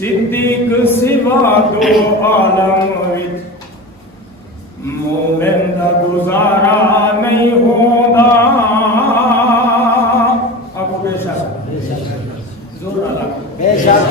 सिद्दीक सिवा दो आलम विच मोमिन दा गुजारा नहीं होंदा। अब बेशक जोर लगा बेशक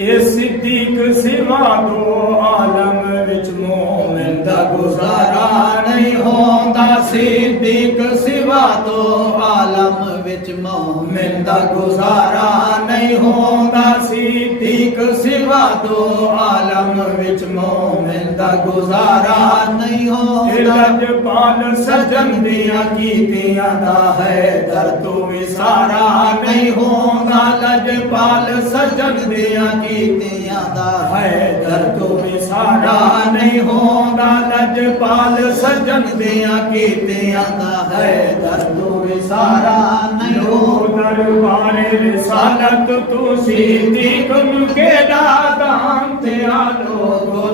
ए सिद्दीक सिवा दो आलम विच मोमिन दा गुजारा नहीं होंदा। सिद्दीक सिवा दो आलम विच मोमिन दा गुजारा नहीं होंदा। सिद्दीक सिवा दो आलम विच मोमिन दा गुजारा नहीं होंदा। लजपाल सजन दियां कीतियां दा है दर्द विसारा नहीं होंदा। लजपाल सजन दियां कीतियां दा है दर्द विसारा नहीं होंदा। लजपाल सजन दियां कीतियां दा है दर्द विसारा नहीं होंदा। दरबारे रिसालत तू सिद्दीक नु केड़ा दान ते आलो।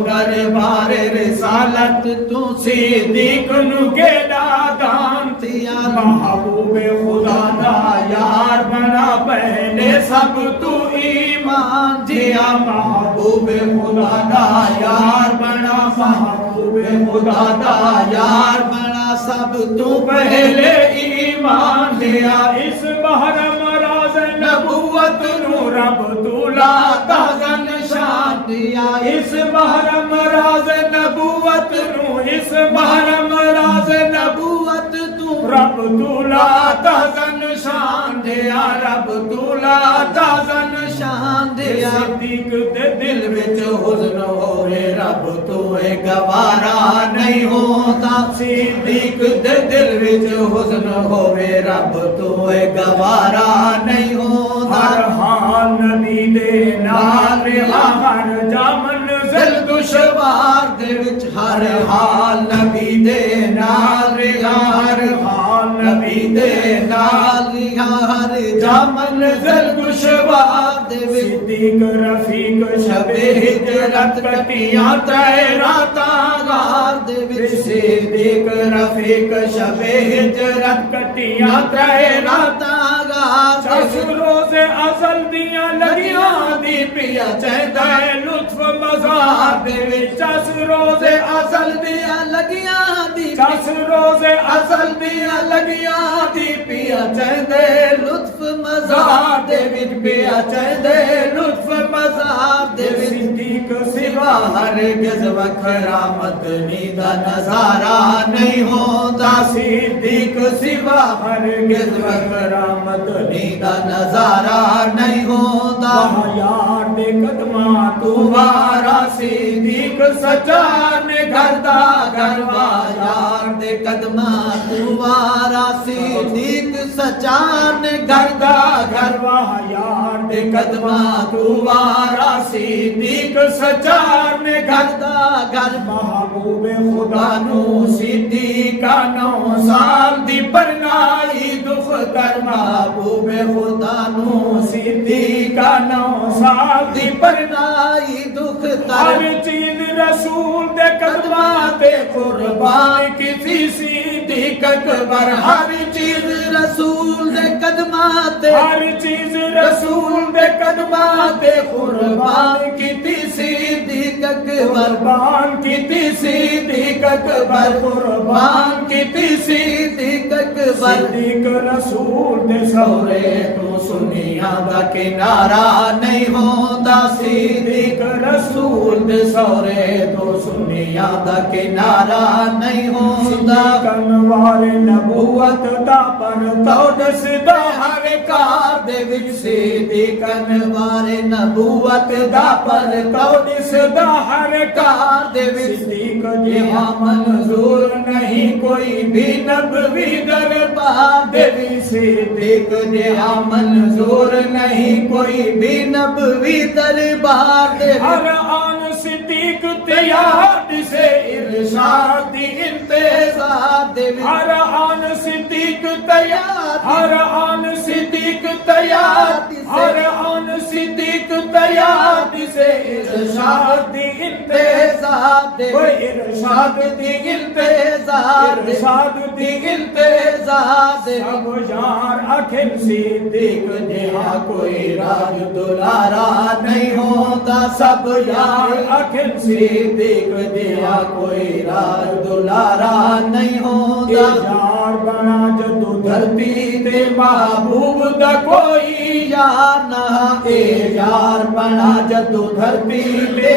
दरबारे रिसालत तू सिद्दीक नु केड़ा दान ते आलो। महबूबे खुदा दा यार बना पहले सब तू ईमान दिया। महबूबे खुदा दा यार बना। महबूबे खुदा दा यार बना सब तू पहले ईमान दिया। इस महरम राज नबुवत नू रब तुला ताज़न शान दिया। इस महरम राज नबुवत नू इस महरम राज नबुवत तू रब तुला ताज़न शान दिया। रब तुला ताज़न शान दिया। सिद्दीक दे दिल विच हुज़्न होवे रब तोए गवारा नहीं होता। सिद्दीक दे दिल विच हुज़्न होवे रब तोए गवारा नहीं होता। हर हाल नबी दे नाल हर जा मंज़िल दुश्वार दे विच। हर हाल नबी दे नाल हर हाल नबी दे नाल हर जा मंज़िल दुश्वार दे विच। सिद्दीक रफीक शबे हिजरत कटियां तै रातां गार दे विच। सिद्दीक रफीक शबे हिजरत कटियां तै रातां गार। दस रोज़े अज़ल दियां लगियां दी पिया चैंदा है लुत्फ मज़ार दे विच। दस रोज़े अज़ल दियां लगियां दी। दस रोज़े अज़ल दियां लगियां दी पिया चैंदे लुत्फ मज़ार दे विच। पिया चैंदे लुत्फ मज़ार दे विच। सिद्दीक सिवा हरगिज़ वखरा मदनी दा नज़ारा नहीं होंदा। सिद्दीक सिवा हरगिज़ वखरा मदनी दा नज़ारा नहीं होंदा। यार दे कदमां तू वारा। सिद्दीक सच्चा ने घर दा घरवा। यार दे कदमां तू वारा। सिद्दीक सच्चा ने घर दा घरवा। यार दे कदमां तू वारा। सिद्दीक सच्चा ने घर दा घर। महबूबे खुदा नू सिद्दीका 9 साल दी परनाई दुख कर। महबूबे खुदा नू सिद्दीका 9 साल दी परनाई दुख कर। हर चीज रसूल दे कदमां ते कुर्बान कीती सिद्दीक अकबर। हर चीज रसूल दे कदमां ते हर चीज रसूल दे कदमां ते कुर्बान कीती सिद्दीक अकबर। कुर्बान कीती सिद्दीक अकबर। कुर्बान कीती सिद्दीक अकबर। सिद्दीक रसूल दे सौरे तू सुनिया दा किनारा नहीं होंदा। सिद्दीक रसूल दे सौरे तू सुनिया दा किनारा नहीं होंदा। कनवार नबुवत दा पर तो दसदा हर कार दे विच। सिद्दीक कनवार नबुवत दा पर तो दसदा हर कार दे विच। सिद्दीक जिहा मंजूर नहीं कोई भी नबवी दरबार दे विच। सिद्दीक जिहा मंजूर नहीं कोई भी नबवी दरबार दे। हर आन सिद्दीक तैयार से इरशाद दी इंतजार दे। हर आन सिद्दीक तैयार। हर आन सिद्दीक तैयार। हर आन सिद्दीक तैयार इरशाद से इरशाद दी इंतज़ार दे इरशाद दी इंतज़ार दे इरशाद दी इंतज़ार दे सब यार आखिर सिद्दीक जिहा कोई राज दुलारा नहीं होता सब यार आखिर सिद्दीक जिहा कोई राज दुलारा नहीं होता यार बना जदू धरती ते महबूब दा कोई यार ना ए यार बना जदू धरती ते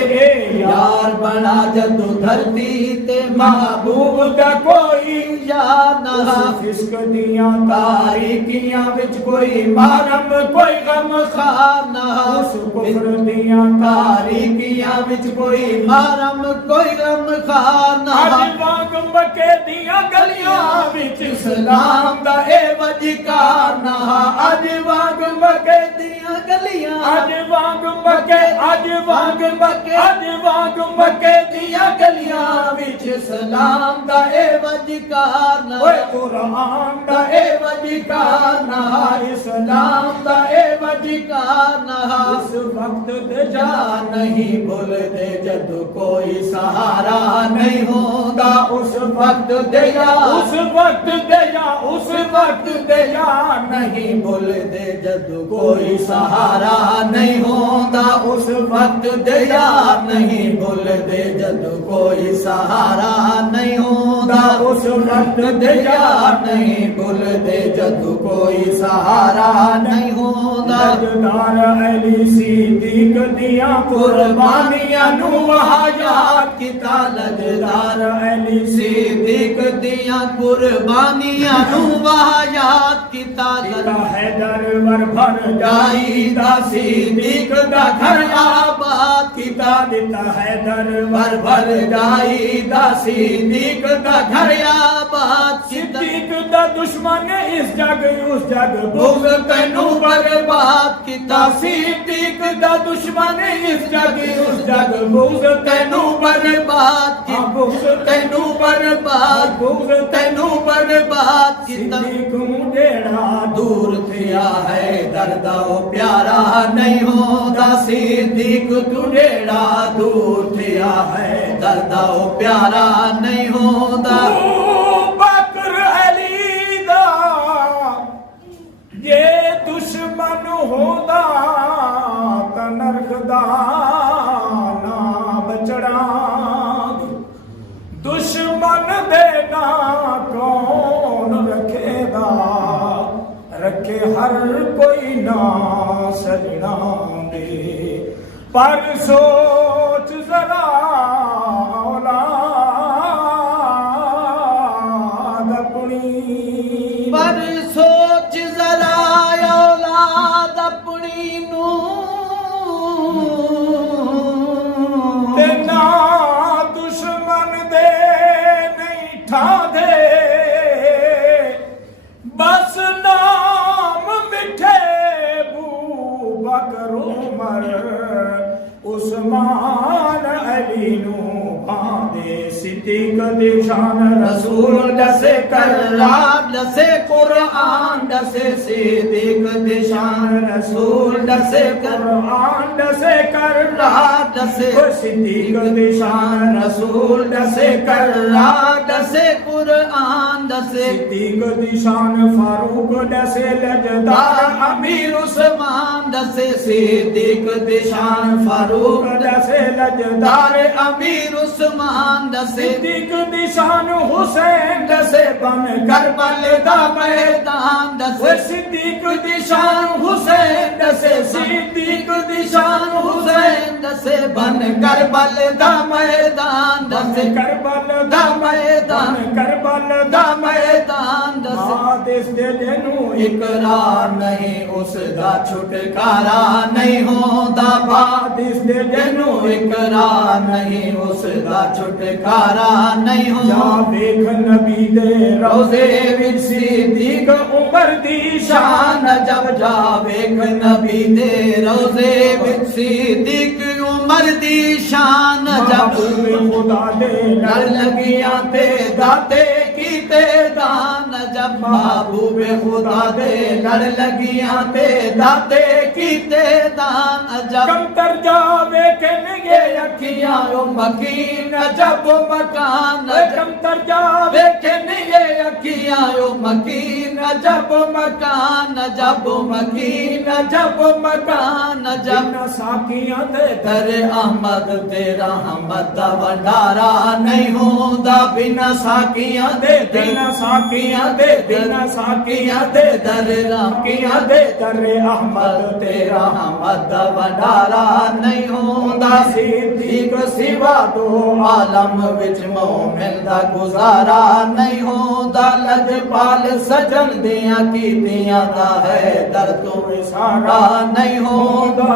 यार बना जदू धरती ते महबूब दा कोई यार ना इश्क दियां तारीकियां विच कोई मारम कोई गम खार ना उस कुफर दियां तारीकियां विच कोई मारम कोई गम खार ना अज वांग मक्के दियां गलियां विच इस्लाम दा ए वजकार ना अज वांग मक्के दियां गलियां अज वांग मक्के अज वांग मक्के अज वांग मक्के दियां गलियां विच इस्लाम दा ए वजकार ना ओए कुरान दा ए वजकार ना इस्लाम दा ए वजकार ना उस वक्त ते जा नहीं भूलते जद कोई सहारा नहीं होगा उस वक्त दे जा उस वक्त दे जा उस वक्त दे जा नहीं भूलते जद कोई सहारा नहीं होगा उस वक्त दे जा नहीं भूलते जद कोई सहारा नहीं होगा उस वक्त दे जा नहीं भूलते जद कोई सहारा नहीं होगा लजदार अली सिद्दीक दिया कुर्बानियां नू वहां याद किता लजदार अली सिद्दीक दिया कुर्बानियां नू वहां याद किता हैदर वर भर जाई दा सिद्दीक दा घर आबाद किता दिता हैदर वर भर जाई दा सिद्दीक दा घर आबाद सिद्दीक दा दुश्मन इस जग उस जग भुग तैनू बर्बाद किता सिद्दीक दा दुश्मन इस जग उस जग भुग तैनू बर्बाद की भुग तैनू बर्बाद भुग तैनू बर्बाद किता सिद्दीक मुंडेड़ा दूर थिया है दर्दा ओ प्यारा नहीं होदा सिद्दीक तुडेड़ा दूर थिया है दर्दा ओ प्यारा नहीं होदा बकर अली दा ये दुश्मन होदा ता नरक दा ना बचड़ा दुश्मन दे ना कौन रखेगा रखे हर कोई ना सजना दे पर सोच जरा औलाद अपनी पर सोच जरा औलाद अपनी नू ते ना दुश्मन दे नहीं ठा दे बस नाम मिठे बू बकर उमर उस्मान अली नू भांदे सिद्दीक दी शान रसूल दसे करार दसे कुरान दसे सिद्दीक दी शान रसूल दसे कुरान दसे करार दसे सिद्दीक दी शान रसूल दसे करार दसे कुरान दसे सिद्दीक दी शान फारूक दसे लजदार अमीर उस्मान दसे सिद्दीक दी शान फारूक दसे लजदार अमीर उस्मान दसे सिद्दीक दी शान हुसैन दसे बन करबल दा मैदान दसे सिद्दीक दी शान हुसैन दसे सिद्दीक दी शान हुसैन दसे बन करबल दा मैदान दसे करबल दा मैदान करबल दा मैदान दसे देश दे जेनू इकरार नहीं उस दा छुटकारा नहीं होदा बादिस दे जेनू इकरार नहीं उस दा छुटकारा नहीं होदा देख नबी दे रोजे विच सिद्दीक उमर दी शान जब जा वेख नबी दे रोजे विच सिद्दीक उमर दी शान जब खुदा दे लड़ लगियां ते दाते कीते दान जब महबूब खुदा दे लड़ लगियां ते दाते कीते दान अजब कमतर जावे ये अखियां मकीन अजब मकान कमतर जावे वेखन ये अखियां मकीन अजब मकान अजब मकीन अजब मकान अजब बिना साकियां दे दर अहमद तेरा हमद दा भंडारा नहीं होंदा बिना साकियां दे बिना साकियां दे बिना साकियां दे दर साकियां दे दरे अहमद तेरा हमद दा भंडारा नहीं होंदा सिद्दीक सिवा दो आलम विच मोमिन दा गुजारा नहीं होंदा लजपाल सजन दियां कीतियां दा है दर तो सारा नहीं होंदा